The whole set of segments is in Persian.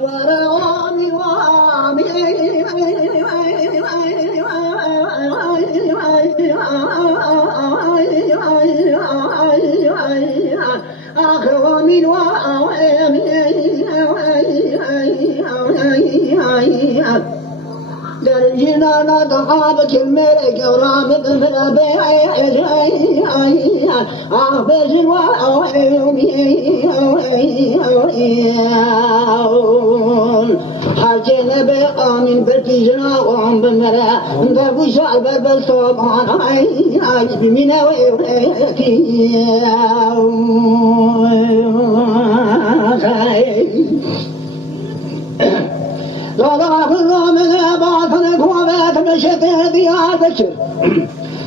ورواني درجنا نتعابك الملك ورامك فرابي عافز حاجنا بقامين برتجنا وعم بمرا ضرب شعب بالصبح بمنا ويوكي لا لا كل من باطنك وبيت بشتي ديار بشر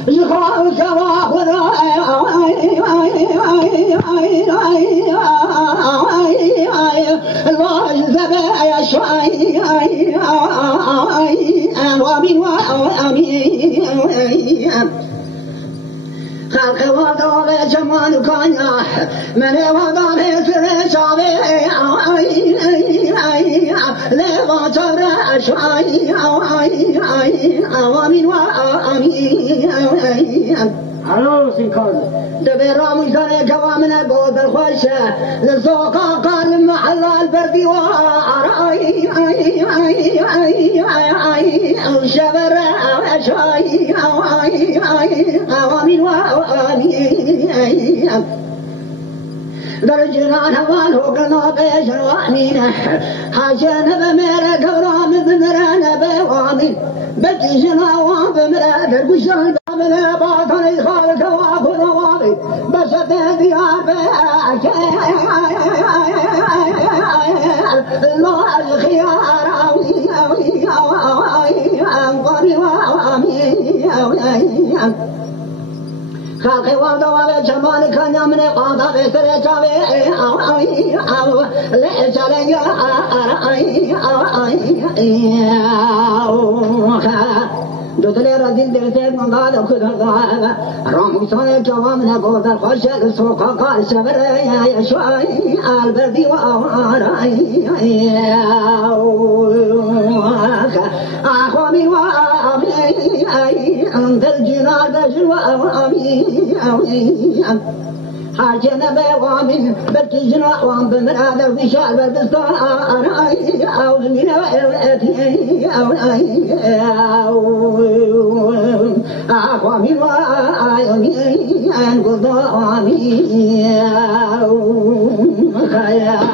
زخارك واخذ الله زبا يا شاي وامين خلق وضع جمال كانيا من وضع في شعبي لما ترى شاي وامين هلو سيكون دبر مجدر جوامنا بود الخوشة للزوقا قال محل البردي وعرأي شبر شاي وامين درجنا نوال وقنا بيشر وامين حاجنا بمير قرام بمرانا بوامين بتجنا وام بمرا دربشان بمرا باطن خالك واخذ وامين بس تهدي الله الخيار خلقي وضوى جمال كان من قاضى بسر جاوي ليس لي دوتلي رزيل درسي من قال خذ الغابة رامي صانع جوامنا بود الخوش السوق قال شبر يا شوي البردي وراي أخوامي وامي عند الجنار بجل وامي حاجنا بوامن بتجنا وام بمراد في شعب بستان أو من وأتي أخوامي وآيامي أنقض وامي خيال